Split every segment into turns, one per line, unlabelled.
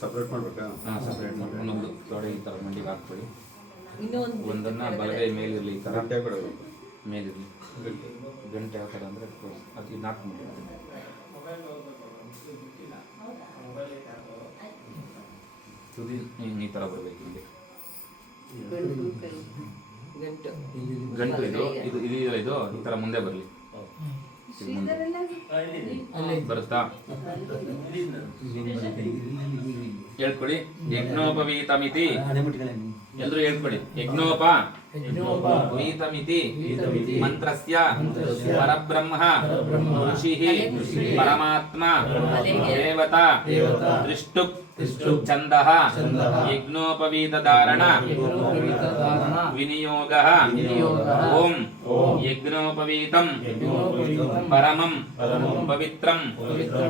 separate
separate ಈ ಥರ ಮಂಡಿಗೆ ಹಾಕ್ಬಿಡಿ ಒಂದನ್ನು ಬಲಗೈ ಮೇಲಿರಲಿ ಮೇಲಿರಲಿ ಗಂಟೆ ಅಂದರೆ ನಾಲ್ಕು ಈ ಥರ ಬರಬೇಕು ಗಂಟು ಇದು ಇದು ಇದು ಈ ಥರ ಮುಂದೆ ಬರಲಿ
ಹೇಳ್ಕೊಡಿ
ಹೇಳ್ಕೊಳ್ಳಿ ಯಜ್ಞೋಪವೀತಮಿತಿ ಎಲ್ರು ಹೇಳ್ಕೊಡಿ ಯಜ್ಞೋಪ गीतमिति मन्त्रस्य परब्रह्म ऋषिः परमात्मा देवता दृष्टुप् छन्दः यज्ञोपवीतधारण विनियोगः ॐ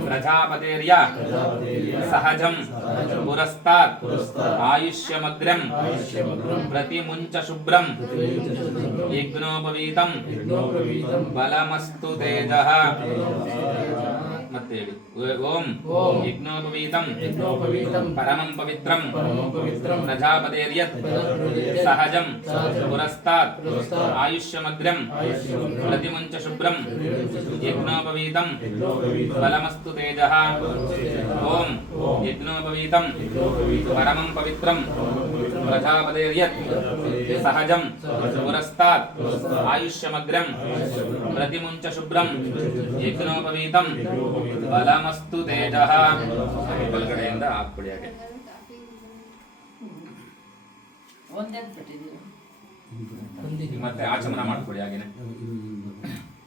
प्रजापतेर्य पुरस्तात् प्रतिमुञ्च शुभ्रम् యజ్ఞోపవీతం బలమస్తు తేజ ಮತ್ತೇಳಿ ಓಂ ಯಜ್ಞೋಪವೀತಂ ಪರಮಂ ಪವಿತ್ರಂ ಪ್ರಜಾಪತೇರ್ಯತ್ ಸಹಜಂ ಪುರಸ್ತಾತ್ ಆಯುಷ್ಯಮಗ್ರಂ ಪ್ರತಿಮುಂಚ ಶುಭ್ರಂ ಯಜ್ಞೋಪವೀತಂ ಬಲಮಸ್ತು ತೇಜಃ ಓಂ ಯಜ್ಞೋಪವೀತಂ ಪರಮಂ ಪವಿತ್ರಂ ಪ್ರಜಾಪತೇರ್ಯತ್ ಸಹಜಂ ಪುರಸ್ತಾತ್ ಆಯುಷ್ಯಮಗ್ರಂ ಪ್ರತಿಮುಂಚ ಶುಭ್ರಂ ಯಜ್ಞೋಪವೀತಂ ಬಲಮಸ್ತು ತೇಜಃ ಬಲಗಡೆಯಿಂದ ಹಾಕ್ಬಿಡಿ ಹಾಗೆ ಮತ್ತೆ ಆಚಮನ ಮಾಡ್ಕೊಡಿ ಹಾಗೆ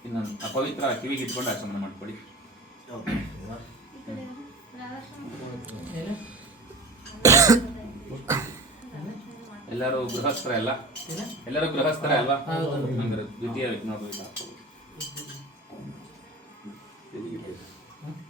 ಇನ್ನೊಂದು ಪವಿತ್ರ ಕಿವಿಗೆ ಇಟ್ಕೊಂಡು ಆಚಮನ ಮಾಡ್ಕೊಡಿ ಎಲ್ಲರೂ ಗೃಹಸ್ಥರ ಎಲ್ಲ ಎಲ್ಲರೂ ಗೃಹಸ್ಥರ ಅಲ್ವಾ ದ್ವಿತೀಯ ವಿಘ್ನೋಪವಿತ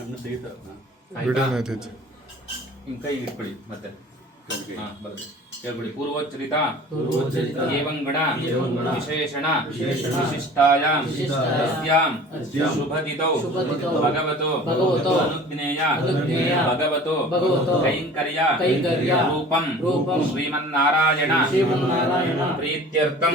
ಅನ್ನ ತೆಗಿತಾರ ಬಿಡೋಣ ಆಯ್ತೈತಿ
ಹಿಂಗೆ ಕೈ ಇಟ್ಕೊಳ್ಳಿ ಮತ್ತೆ ಹಾಂ ಬರೋದು ಹೇಳ್ಬಿಡಿ ಪೂರ್ವೋಚ್ಚರಿತ ಏವಂಗಣ ವಿಶೇಷಣ ವಿಶಿಷ್ಟಾಯಾಂ ಅಸ್ಯಾಂ ಶುಭದಿತೌ ಭಗವತೋ ಅನುಜ್ಞೇಯ ಭಗವತೋ ಕೈಂಕರ್ಯ ರೂಪಂ ಶ್ರೀಮನ್ನಾರಾಯಣ ಪ್ರೀತ್ಯರ್ಥಂ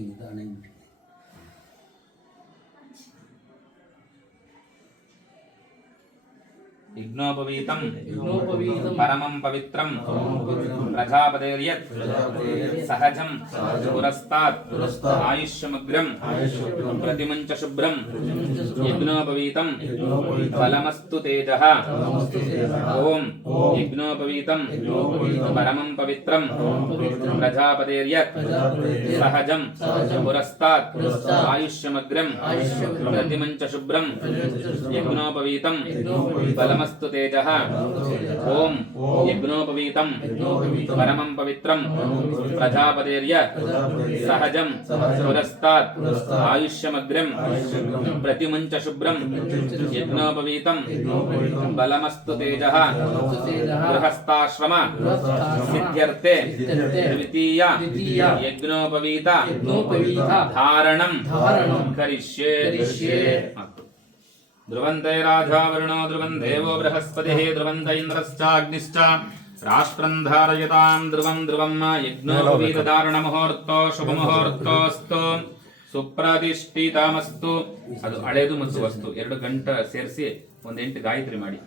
എനിക്ക് ഇതാണ് എനിക്ക് इग्नोपवीतम परमं पवित्रं प्रजापतेर्यत् सहजं पुरस्तात् आयुष्यमग्रं प्रतिमं च शुभ्रं फलमस्तु तेजः ॐ यज्ञोपवीतं परमं पवित्रं प्रजापतेर्यत् सहजं पुरस्तात् आयुष्यमग्रं प्रतिमं च शुभ्रं फलम నమస్తు తేజ ఓం యజ్ఞోపవీతం పరమం పవిత్రం ప్రజాపతేర్య సహజం పురస్తాత్ ఆయుష్యమగ్రం ప్రతిముంచ శుభ్రం యజ్ఞోపవీతం బలమస్తు తేజ గృహస్థాశ్రమ సిద్ధ్యర్థే ద్వితీయ యజ్ఞోపవీత ధారణం కరిష్యే ಧ್ರುವಂತೆ ರಾಜಾ ವರುಣೋ ಧ್ರುವನ್ ದೇವೋ ಬೃಹಸ್ಪತಿ ಧ್ರುವಂತ ಇಂದ್ರಶ್ಚಾಗ್ನಿಶ್ಚ ರಾಷ್ಟ್ರಂ ಧಾರಯತಾಂ ಧ್ರುವಂ ಧ್ರುವಂ ಯಜ್ಞೋಪವೀತದಾರುಣ ಮುಹೂರ್ತೋ ಶುಭ ಮುಹೂರ್ತೋಸ್ತು ಸುಪ್ರತಿಷ್ಠಿತಾಮಸ್ತು ಅದು ಹಳೆದು ಮತ್ತು ವಸ್ತು ಎರಡು ಗಂಟ ಸೇರಿಸಿ ಒಂದೆಂಟು ಗಾಯತ್ರಿ ಮಾಡಿ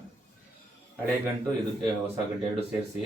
ಹಳೆ ಗಂಟು ಇದು ಹೊಸ ಗಂಟೆ ಎರಡು ಸೇರಿಸಿ